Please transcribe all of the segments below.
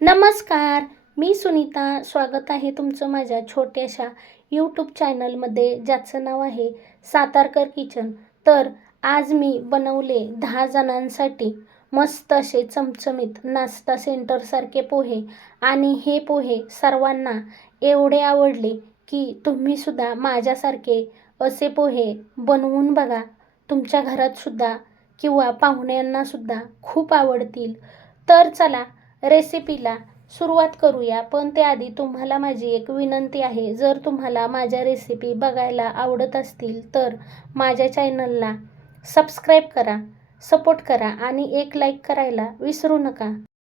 नमस्कार मी सुनीता. स्वागत आहे तुमचं माझ्या छोट्याशा यूट्यूब चॅनलमध्ये ज्याचं नाव आहे सातारकर किचन तर आज मी बनवले दहा जणांसाठी मस्त असे चमचमीत नाश्ता सेंटरसारखे पोहे. आणि हे पोहे सर्वांना एवढे आवडले की तुम्हीसुद्धा माझ्यासारखे असे पोहे बनवून बघा. तुमच्या घरातसुद्धा किंवा पाहुण्यांनासुद्धा खूप आवडतील. तर चला रेसिपीला सुरुवात करूया. पण त्याआधी तुम्हाला माझी एक विनंती आहे. जर तुम्हाला माझ्या रेसिपी बघायला आवडत असतील तर माझ्या चॅनलला सबस्क्राईब करा सपोर्ट करा आणि एक लाईक करायला विसरू नका.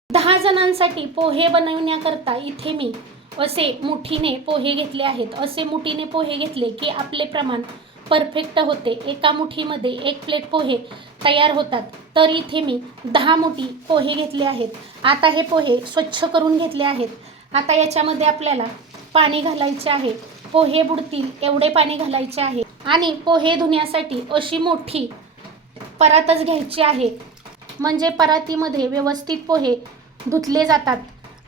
दहा जणांसाठी पोहे बनवण्याकरता इथे मी असे मुठीने पोहे घेतले आहेत. असे मुठीने पोहे घेतले की आपले प्रमाण परफेक्ट होते. एका मुठीमध्ये एक प्लेट पोहे तयार होतात. तर इथे मी दहा मोठी पोहे घेतले आहेत. आता हे पोहे स्वच्छ करून घेतले आहेत. आता याच्यामध्ये आपल्याला पाणी घालायचे आहे. पोहे बुडतील एवढे पाणी घालायचे आहे. आणि पोहे धुण्यासाठी अशी मोठी परातच घ्यायची आहे. म्हणजे परातीमध्ये व्यवस्थित पोहे धुतले जातात.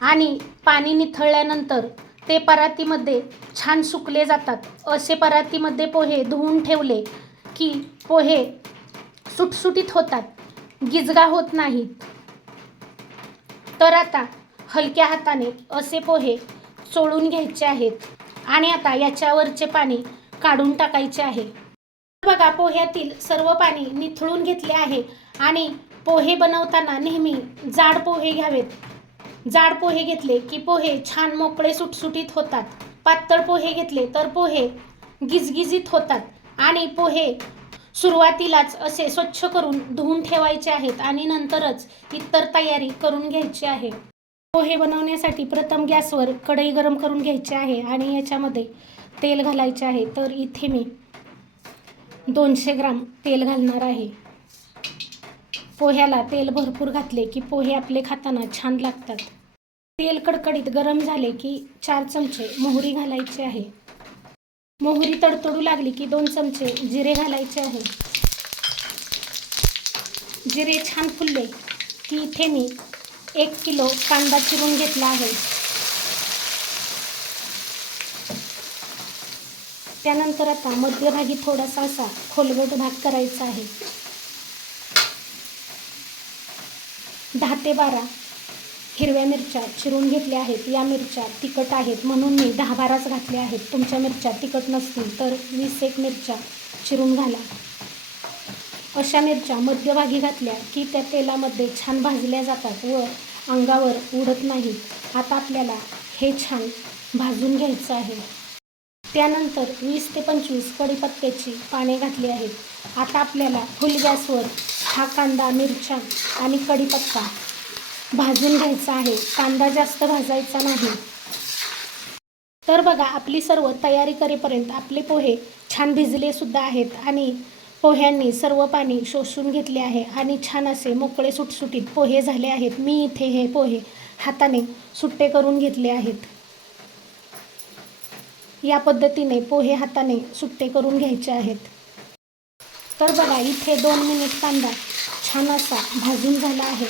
आणि पाणी निथळल्यानंतर ते परातीमध्ये छान सुकले जातात. असे परातीमध्ये पोहे धुवून ठेवले की पोहे सुटसुटीत होतात. गिजगा होत नाहीत. तर आता हलक्या हाताने असे पोहे चोळून घ्यायचे आहेत आणि आता याच्यावरचे पाणी काढून टाकायचे आहे. बघा पोह्यातील सर्व पाणी निथळून घेतले आहे आणि पोहे बनवताना नेहमी जाड पोहे घ्यावेत. जाड पोहे घेतले की पोहे छान मोकळे सुटसुटीत होतात. पातळ पोहे घेतले तर पोहे गिजगिजीत होतात आणि पोहे सुरुवातीलाच असे स्वच्छ करून धुवून ठेवायचे आहेत आणि नंतरच इतर तयारी करून घ्यायची आहे. पोहे बनवण्यासाठी प्रथम गॅसवर कढई गरम करून घ्यायची आहे आणि याच्यामध्ये तेल घालायचे आहे. तर इथे मी दोनशे ग्राम तेल घालणार आहे. पोह्याला तेल भरपूर घातले की पोहे आपले खाताना छान लागतात. तेल कडकडीत गरम झाले की चार चमचे मोहरी घालायची आहे. मोहरी तडतडू लागली की दोन चमचे जिरे घालायचे आहे. जिरे छान फुलले की इथे मी एक किलो कांदा चिरून घेतला आहे. त्यानंतर आता मध्यभागी थोडासा असा खोलगट भाग करायचा आहे. दहा ते बारा हिरव्या मिरच्या चिरून घेतल्या आहेत. या मिरच्या तिखट आहेत. म्हणून मी दहा बाराच घातल्या आहेत. तुमच्या मिरच्या तिखट नसतील तर वीस एक मिरच्या चिरून घाला. अशा मिरच्या मध्यभागी घातल्या की त्या तेलामध्ये छान भाजल्या जातात व अंगावर उडत नाही आता आपल्याला हे छान भाजून घ्यायचं आहे. त्यानंतर वीस ते पंचवीस कढीपत्त्याची पाने घातली आहेत. आता आपल्याला फुल गॅसवर हा कांदा मिरच्या आणि कढीपत्ता भाजून घ्यायचा आहे. कांदा जास्त भाजायचा नाही. तर बघा आपली सर्व तयारी करेपर्यंत आपले पोहे छान भिजले सुद्धा आहेत आणि पोह्यांनी सर्व पाणी शोषून घेतले आहे आणि छान असे मोकळे सुटसुटीत पोहे झाले आहेत. मी इथे हे पोहे हाताने सुट्टे करून घेतले आहेत. या पद्धतीने पोहे हाताने सुट्टे करून घ्यायचे आहेत. तर बघा इथे दोन मिनिट कांदा छान असा भाजून झाला आहे.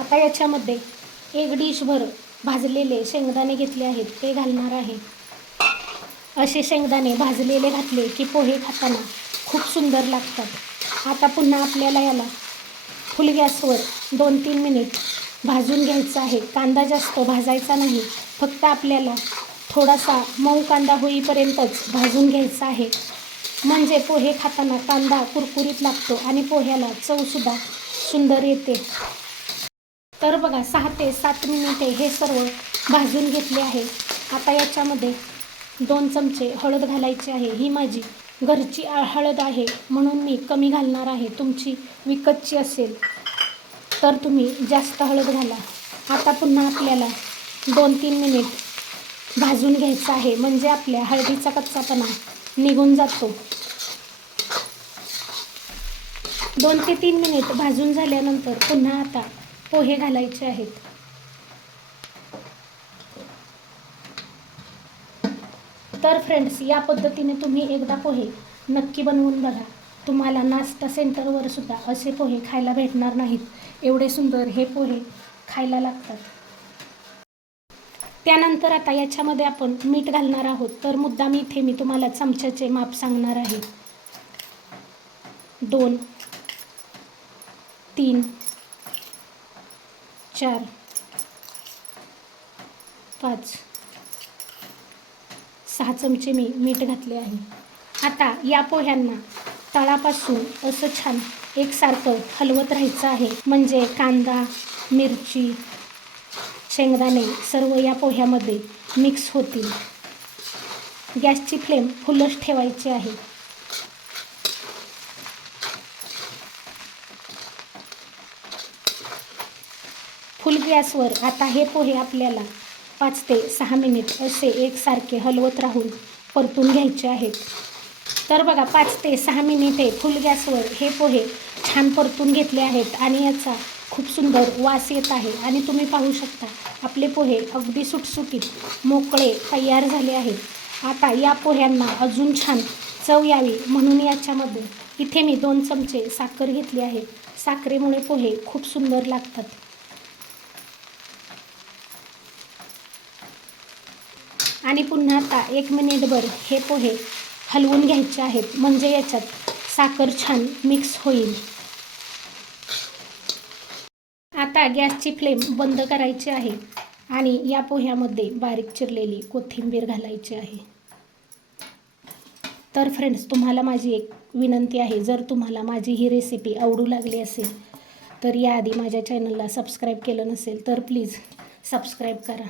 आता याच्यामध्ये एक डिशभर भाजलेले शेंगदाणे घेतले आहेत ते घालणार आहे. असे शेंगदाणे भाजलेले घातले की पोहे खाताना खूप सुंदर लागतात. आता पुन्हा आपल्याला याला फुल गॅसवर दोन तीन मिनिट भाजून घ्यायचं आहे. कांदा जास्त भाजायचा नाही फक्त आपल्याला थोडासा मऊ कांदा होईपर्यंतच भाजून घ्यायचा आहे. म्हणजे पोहे खाताना कांदा कुरकुरीत लागतो आणि पोह्याला चवसुद्धा सुंदर येते. तर बघा सहा ते सात मिनिटे हे सर्व भाजून घेतले आहे. आता याच्यामध्ये दोन चमचे हळद घालायची आहे. ही माझी घरची हळद आहे. म्हणून मी कमी घालणार आहे. तुमची विकतची असेल तर तुम्ही जास्त हळद घाला. आता पुन्हा आपल्याला दोन तीन मिनिट भाजून घ्यायचं आहे. म्हणजे आपल्या हळदीचा कच्चापणा निघून जातो. दोन ते तीन मिनिट भाजून झाल्यानंतर पुन्हा आता हो, पोहे घालायचे आहेत. तर फ्रेंड्स या पद्धतीने तुम्ही एकदा पोहे नक्की बनवून बघा. तुम्हाला नाश्ता सेंटरवर सुद्धा असे पोहे खायला भेटणार नाहीत. एवढे सुंदर हे पोहे खायला लागतात. त्यानंतर आता याच्यामध्ये आपण मीठ घालणार आहोत. तर मुद्दाम इथे मी तुम्हाला चमच्याचे माप सांगणार आहे. दोन तीन चार. पाच. सहा चमचे मी मीठ घातले आहे. आता या पोह्यांना तळापासून असं छान एकसारखं हलवत राहायचं आहे. म्हणजे कांदा मिरची शेंगदाणे सर्व या पोह्यामध्ये मिक्स होतील. गॅसची फ्लेम फुलच ठेवायची आहे. फुल गॅसवर आता हे पोहे आपल्याला पाच ते सहा मिनिट असे एकसारखे हलवत राहून परतून घ्यायचे आहेत. तर बघा पाच ते सहा मिनिटे फुल गॅसवर हे पोहे छान परतून घेतले आहेत आणि याचा खूप सुंदर वास येत आहे. आणि तुम्ही पाहू शकता आपले पोहे अगदी सुटसुटीत मोकळे तयार झाले आहेत. आता या पोह्यांना अजून छान चव यावी म्हणून याच्यामध्ये इथे मी दोन चमचे साखर घेतली आहे. साखरेमुळे पोहे खूप सुंदर लागतात. आणि पुन्हा आता एक मिनिटभर हे पोहे हलवून घ्यायचे आहेत. म्हणजे याच्यात साखर छान मिक्स होईल. आता गॅसची फ्लेम बंद करायची आहे आणि या पोह्यामध्ये बारीक चिरलेली कोथिंबीर घालायची आहे. तर फ्रेंड्स तुम्हाला माझी एक विनंती आहे. जर तुम्हाला माझी ही रेसिपी आवडू लागली असेल तर याआधी माझ्या चॅनलला सबस्क्राईब केलं नसेल तर प्लीज सबस्क्राईब करा.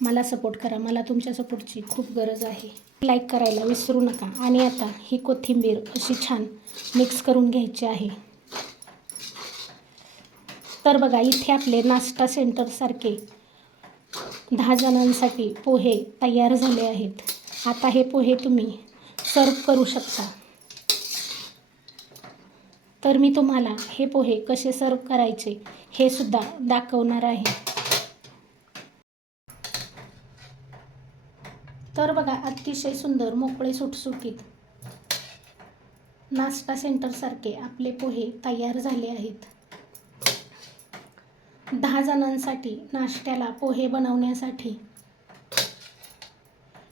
मला सपोर्ट करा. मला तुमच्या सपोर्टची खूप गरज आहे. लाईक करायला विसरू नका. आणि आता ही कोथिंबीर अशी छान मिक्स करून घ्यायची आहे. तर बघा इथे आपले नाश्ता सेंटरसारखे दहा जणांसाठी पोहे तयार झाले आहेत. आता हे पोहे तुम्ही सर्व करू शकता. तर मी तुम्हाला हे पोहे कसे सर्व करायचे हे सुद्धा दाखवणार आहे. तर बघा अतिशय सुंदर मोकळे सुटसुटीत नाश्ता सेंटरसारखे आपले पोहे तयार झाले आहेत. दहा जणांसाठी नाश्त्याला पोहे बनवण्यासाठी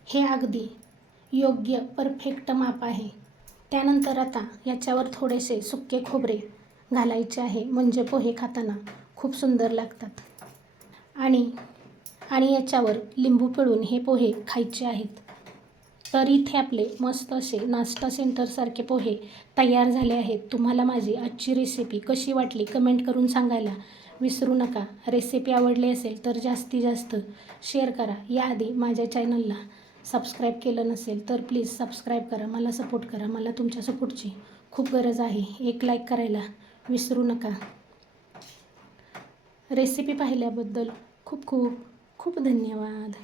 हे अगदी योग्य परफेक्ट माप आहे. त्यानंतर आता याच्यावर थोडेसे सुके खोबरे घालायचे आहे. म्हणजे पोहे खाताना खूप सुंदर लागतात. आणि आणि याच्यावर लिंबू पिळून हे पोहे खायचे आहेत. तर इथे आपले मस्त असे नाश्ता सेंटरसारखे पोहे तयार झाले आहेत. तुम्हाला माझी आजची रेसिपी कशी वाटली कमेंट करून सांगायला विसरू नका. रेसिपी आवडली असेल तर जास्तीत जास्त शेअर करा. याआधी माझ्या चॅनलला सबस्क्राईब केलं नसेल तर प्लीज सबस्क्राईब करा. मला सपोर्ट करा. मला तुमच्या सपोर्टची खूप गरज आहे. एक लाईक करायला विसरू नका. रेसिपी पाहिल्याबद्दल खूप खूप खूप धन्यवाद.